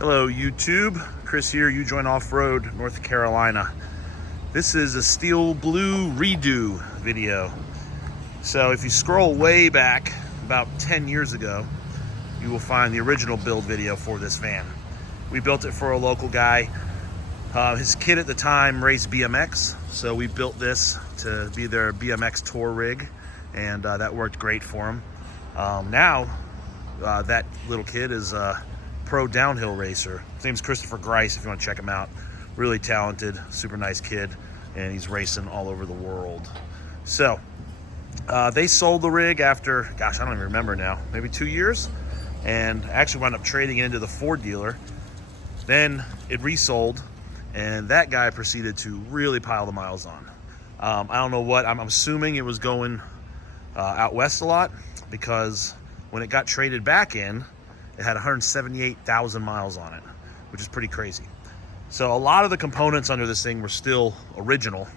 Hello YouTube, Chris here, You Join Off-Road, North Carolina. This is a steel blue redo video. So if you scroll way back about 10 years ago, you will find the original build video for this van. We built it for a local guy. His kid at the time raced BMX, so we built this to be their BMX tour rig, and that worked great for him. Now, that little kid is a pro downhill racer. His name's Christopher Grice, if you want to check him out. Really talented, super nice kid, and he's racing all over the world. So, they sold the rig after, gosh, I don't even remember now, maybe 2 years, and actually wound up trading it into the Ford dealer. Then it resold, and that guy proceeded to really pile the miles on. I don't know what, I'm assuming it was going out west a lot, because when it got traded back in, it had 178,000 miles on it, which is pretty crazy. So a lot of the components under this thing were still original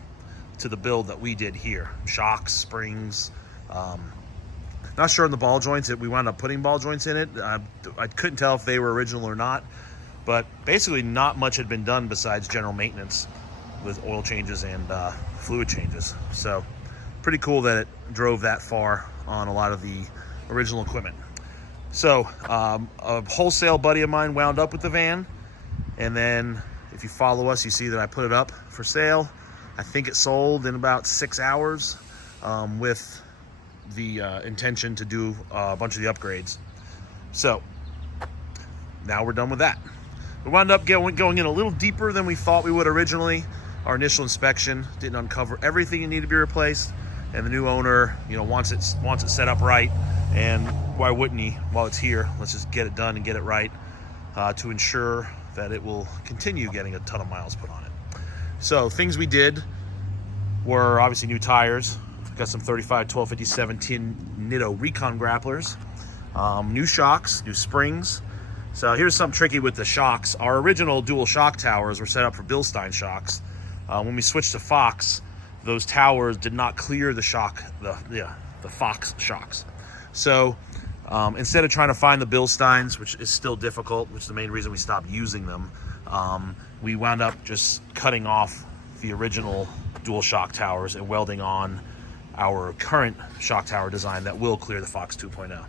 to the build that we did here. Shocks, springs, not sure on the ball joints. We wound up putting ball joints in it. I couldn't tell if they were original or not, but basically not much had been done besides general maintenance with oil changes and fluid changes. So pretty cool that it drove that far on a lot of the original equipment. So a wholesale buddy of mine wound up with the van, and then if you follow us, you see that I put it up for sale. I think it sold in about 6 hours, with the intention to do a bunch of the upgrades. So now we're done with that. We wound up going in a little deeper than we thought we would originally. Our initial inspection didn't uncover everything that needed to be replaced, and the new owner, wants it set up right. And why wouldn't he? While it's here, let's just get it done and get it right, to ensure that it will continue getting a ton of miles put on it. So things we did were obviously new tires. We've got some 35 1250 17 Nitto Recon grapplers, new shocks, new springs. So here's something tricky with the shocks. Our original dual shock towers were set up for Bilstein shocks. When we switched to Fox, those towers did not clear the shock, the Fox shocks. So instead of trying to find the Bilsteins, which is still difficult, which is the main reason we stopped using them, we wound up just cutting off the original dual shock towers and welding on our current shock tower design that will clear the Fox 2.0.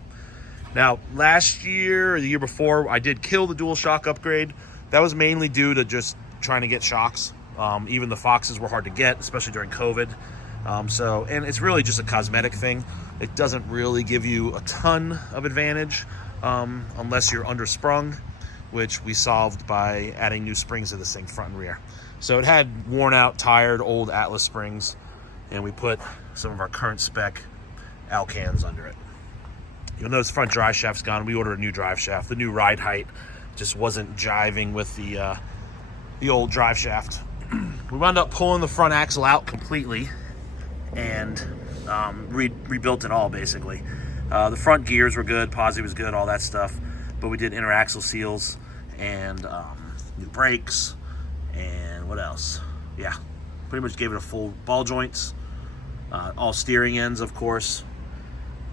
Now, last year or the year before, I did kill the dual shock upgrade. That was mainly due to just trying to get shocks. Even the Foxes were hard to get, especially during COVID. And it's really just a cosmetic thing. It doesn't really give you a ton of advantage unless you're undersprung, which we solved by adding new springs to this thing front and rear. So it had worn out, tired, old Atlas springs, and we put some of our current spec Alcans under it. You'll notice the front drive shaft's gone. We ordered a new drive shaft. The new ride height just wasn't jiving with the old drive shaft. We wound up pulling the front axle out completely and rebuilt it all, basically. The front gears were good, posi was good, all that stuff, but we did inner axle seals and new brakes, and what else? Yeah, pretty much gave it a full ball joints, all steering ends, of course,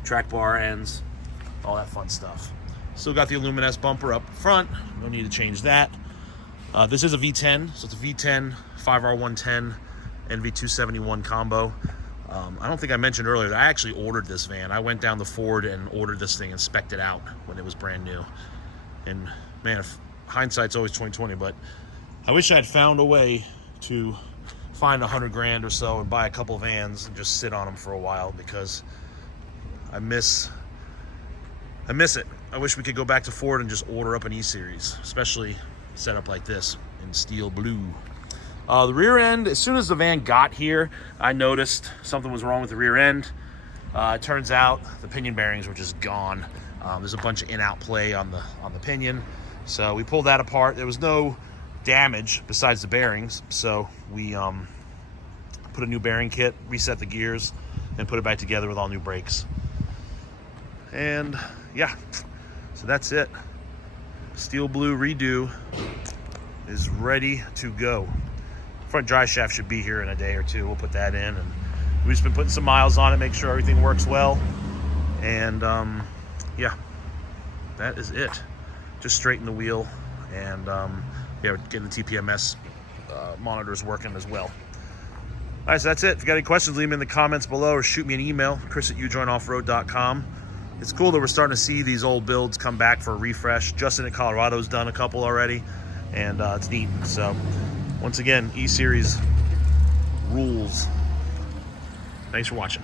track bar ends, all that fun stuff. Still got the Illuminess bumper up front, no need to change that. This is a V10, so it's a V10 5R110 NV271 combo. I don't think I mentioned earlier that I actually ordered this van. I went down to Ford and ordered this thing and spec'd it out when it was brand new. And man, hindsight's always 20/20, but I wish I had found a way to find 100 grand or so and buy a couple vans and just sit on them for a while, because I miss it. I wish we could go back to Ford and just order up an E-Series, especially set up like this in steel blue. The rear end, as soon as the van got here, I noticed something was wrong with the rear end. It turns out the pinion bearings were just gone. There's a bunch of in-out play on the pinion, so we pulled that apart. There was no damage besides the bearings, so we put a new bearing kit, reset the gears, and put it back together with all new brakes. And yeah, so that's it. Steel blue redo is ready to go. Front drive shaft should be here in a day or two. We'll put that in, and we've just been putting some miles on it, make sure everything works well. And yeah, that is it. Just straighten the wheel and yeah, we're getting the TPMS monitors working as well. All right, so that's it. If you got any questions, leave them in the comments below or shoot me an email, chris@ujoinoffroad.com. It's cool that we're starting to see these old builds come back for a refresh. Justin at Colorado's done a couple already, and it's neat. So once again, E-Series rules. Thanks for watching.